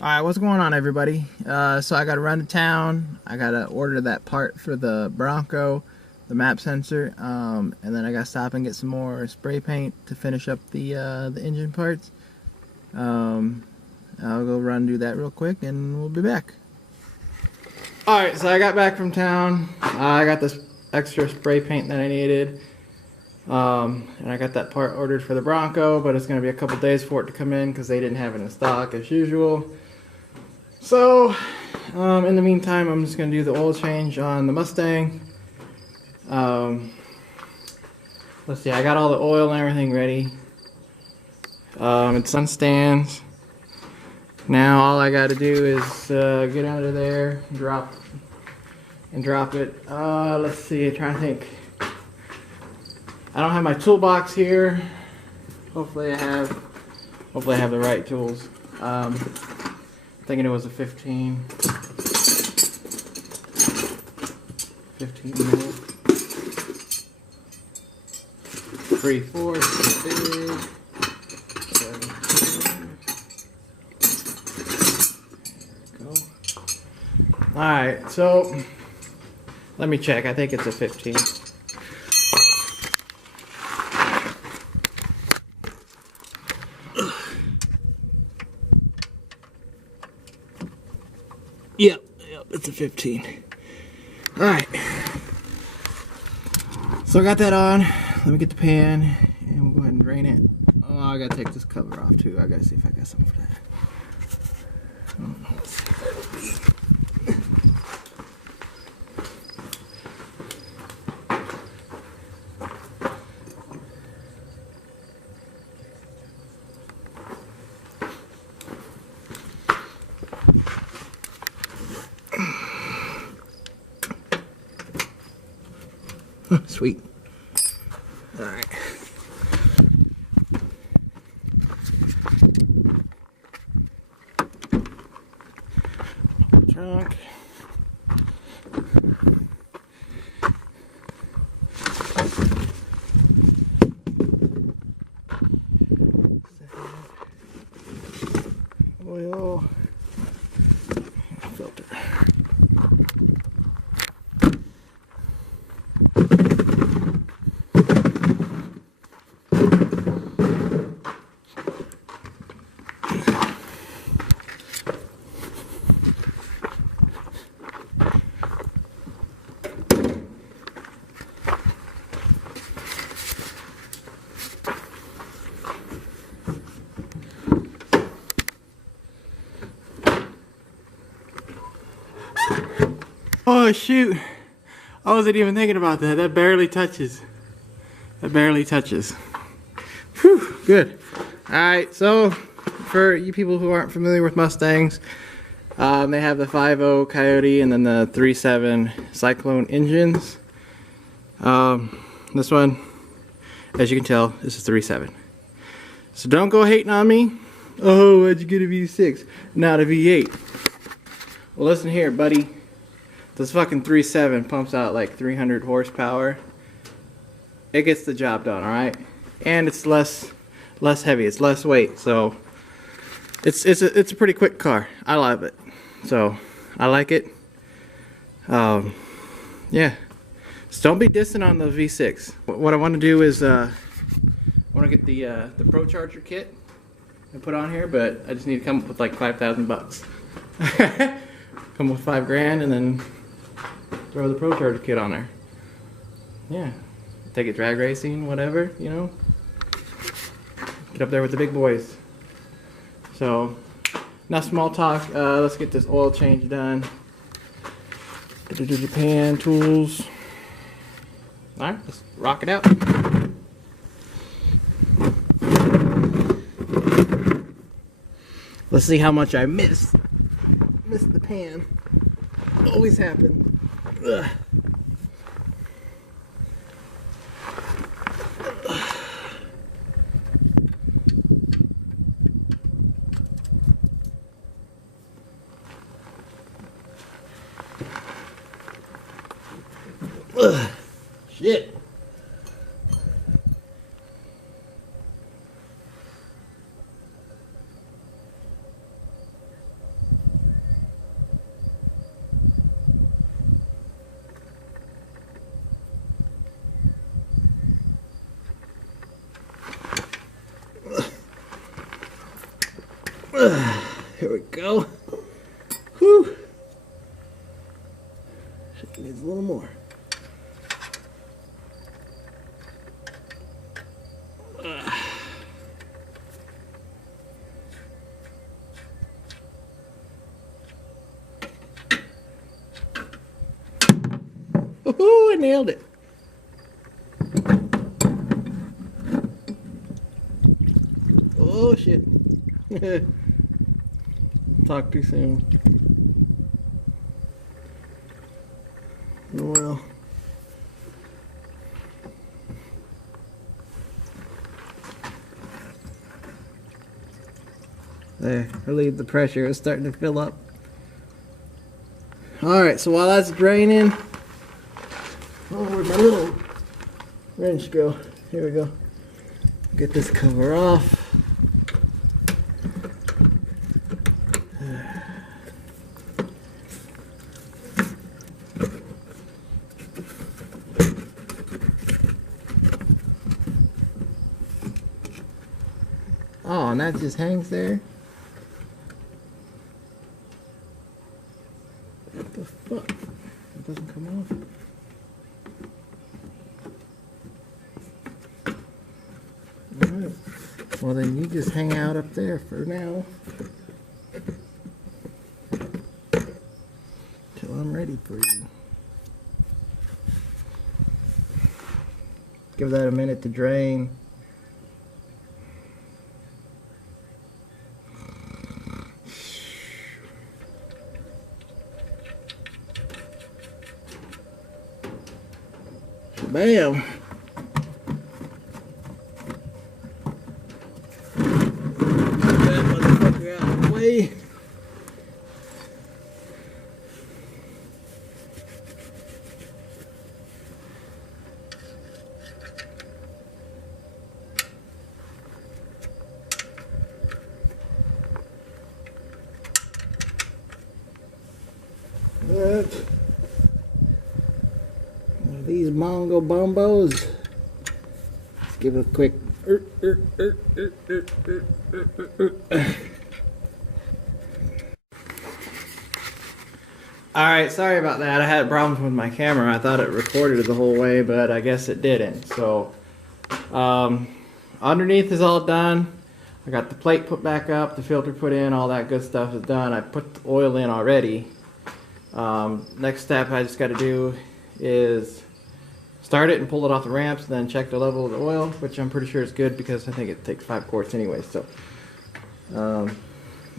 Alright, what's going on, everybody? So I gotta run to town. I gotta order that part for the Bronco, the map sensor, and then I gotta stop and get some more spray paint to finish up the engine parts. I'll go run and do that real quick and we'll be back. Alright, so I got back from town. I got this extra spray paint that I needed. And I got that part ordered for the Bronco, but it's going to be a couple days for it to come in because they didn't have it in stock as usual. So, in the meantime, I'm just going to do the oil change on the Mustang. Let's see, I got all the oil and everything ready. It's on stands. Now all I got to do is get under there, drop it. Let's see, I'm trying to think. I don't have my toolbox here. Hopefully I have the right tools. Thinking it was a 15 mil. 3/4 big. 7/4. There we go. Alright, so let me check. I think it's a 15. Yep, it's a 15. Alright. So I got that on. Let me get the pan and we'll go ahead and drain it. Oh, I gotta take this cover off too. I gotta see if I got something for that. Let's see if that'll be. Sweet. Alright. Trunk. Oil. Filter. Oh shoot, I wasn't even thinking about that. That barely touches. That barely touches. Whew, good. Alright, so for you people who aren't familiar with Mustangs, they have the 5.0 Coyote and then the 3.7 Cyclone engines. This one, as you can tell, this is 3.7. So don't go hating on me. Oh, why'd you get a V6? Not a V8. Well, listen here, buddy. This fucking 3.7 pumps out like 300 horsepower. It gets the job done, alright? And it's less heavy, it's less weight, so it's a pretty quick car. I love it. So I like it. Yeah. So don't be dissing on the V6. What I want to do is I want to get the Pro Charger kit and put on here, but I just need to come up with like 5,000 bucks. Come with $5 and then throw the Pro Charger kit on there. Yeah. Take it drag racing, whatever, you know. Get up there with the big boys. So, enough small talk. Let's get this oil change done. Get to the pan, tools. Alright, let's rock it out. Let's see how much I missed the pan. Always happen. Ugh. Ugh. Shit. Here we go. Whew. Needs a little more. Woohoo! I nailed it. Oh shit. Talk too soon. Oh well. There, relieve the pressure. It's starting to fill up. Alright, so while that's draining, oh, where'd my little wrench go? Here we go. Get this cover off. Oh, and that just hangs there? What the fuck? It doesn't come off. Alright. Well then you just hang out up there for now. Till I'm ready for you. Give that a minute to drain. Bam! Get that motherfucker out of the way. That. These Mongo Bombos. Let's give it a quick. Alright, sorry about that. I had problems with my camera. I thought it recorded the whole way, but I guess it didn't. So, underneath is all done. I got the plate put back up, the filter put in, all that good stuff is done. I put the oil in already. Next step I just got to do is start it and pull it off the ramps, and then check the level of the oil, which I'm pretty sure is good because I think it takes 5 quarts anyway. So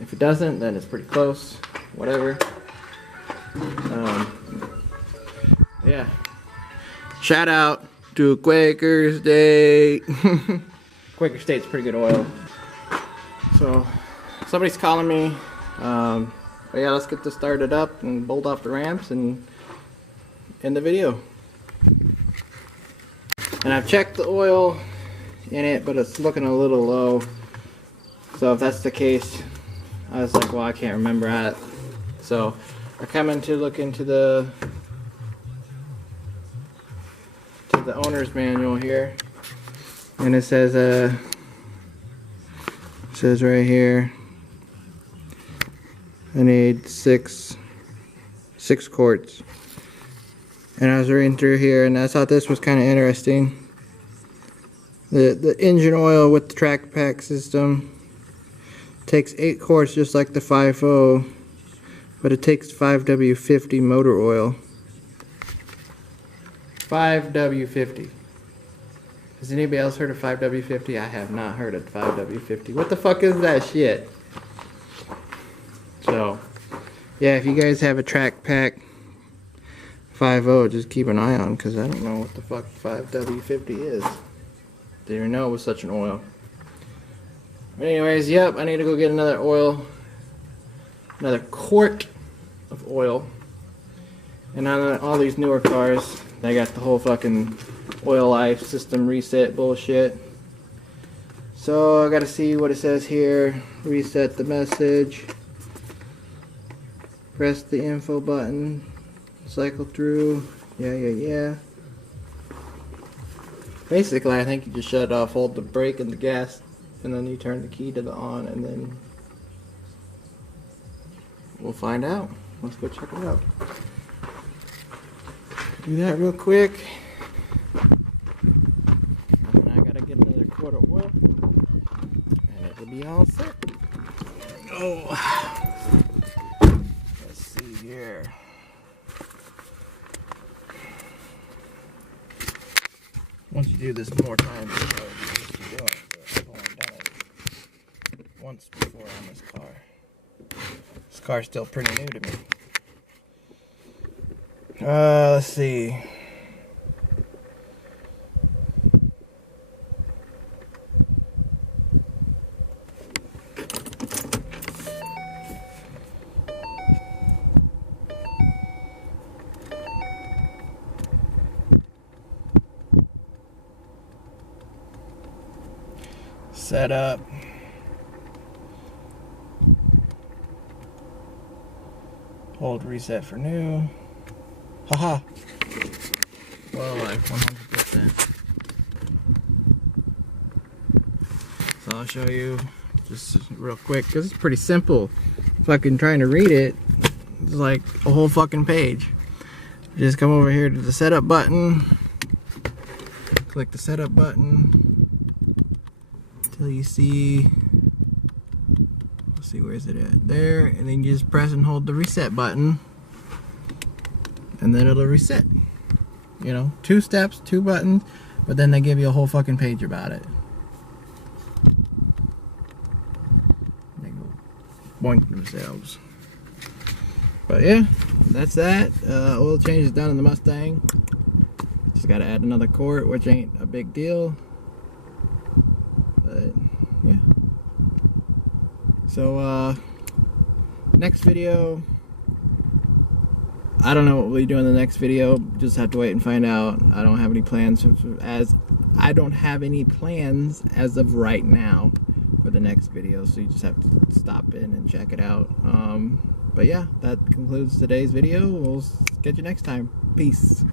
if it doesn't, then it's pretty close. Whatever. Yeah. Shout out to Quaker State. Quaker State's pretty good oil. So somebody's calling me. But yeah, let's get this started up and bolt off the ramps and end the video. And I've checked the oil in it, but it's looking a little low. So if that's the case, I was like, well, I can't remember that. So I come in to look into the owner's manual here, and it says right here, I need six quarts. And I was reading through here, and I thought this was kind of interesting. The engine oil with the track pack system takes 8 quarts just like the 5.0, but it takes 5W50 motor oil. 5W50. Has anybody else heard of 5W50? I have not heard of 5W50. What the fuck is that shit? So, yeah, if you guys have a track pack 5.0, just keep an eye on, because I don't know what the fuck 5W50 is. Didn't even know it was such an oil. But anyways, yep, I need to go get another quart of oil. And on all these newer cars, they got the whole fucking oil life system reset bullshit. So I gotta see what it says here. Reset the message. Press the info button. Cycle through. Yeah. Basically, I think you just shut it off, hold the brake and the gas, and then you turn the key to the on, and then we'll find out. Let's go check it out. Do that real quick. And then I gotta get another quart of oil. And it will be all set. Oh. Let's see here. Once you do this more times, you know what you're doing. But I've only done it once before on this car. This car's still pretty new to me. Let's see. Set up. Hold reset for new. Haha. Well, like 100%. So I'll show you just real quick because it's pretty simple. Fucking trying to read it, it's like a whole fucking page. Just come over here to the setup button. Click the setup button until you see. Let's see, where's it at? There, and then you just press and hold the reset button, and then it'll reset. You know, 2 steps, 2 buttons, but then they give you a whole fucking page about it. They go boink themselves. But yeah, that's that. Oil change is done in the Mustang. Just gotta add another quart, which ain't a big deal. But yeah. So next video, I don't know what we'll be doing in the next video. Just have to wait and find out. I don't have any plans as of right now for the next video, so you just have to stop in and check it out. But yeah, that concludes today's video. We'll catch you next time. Peace.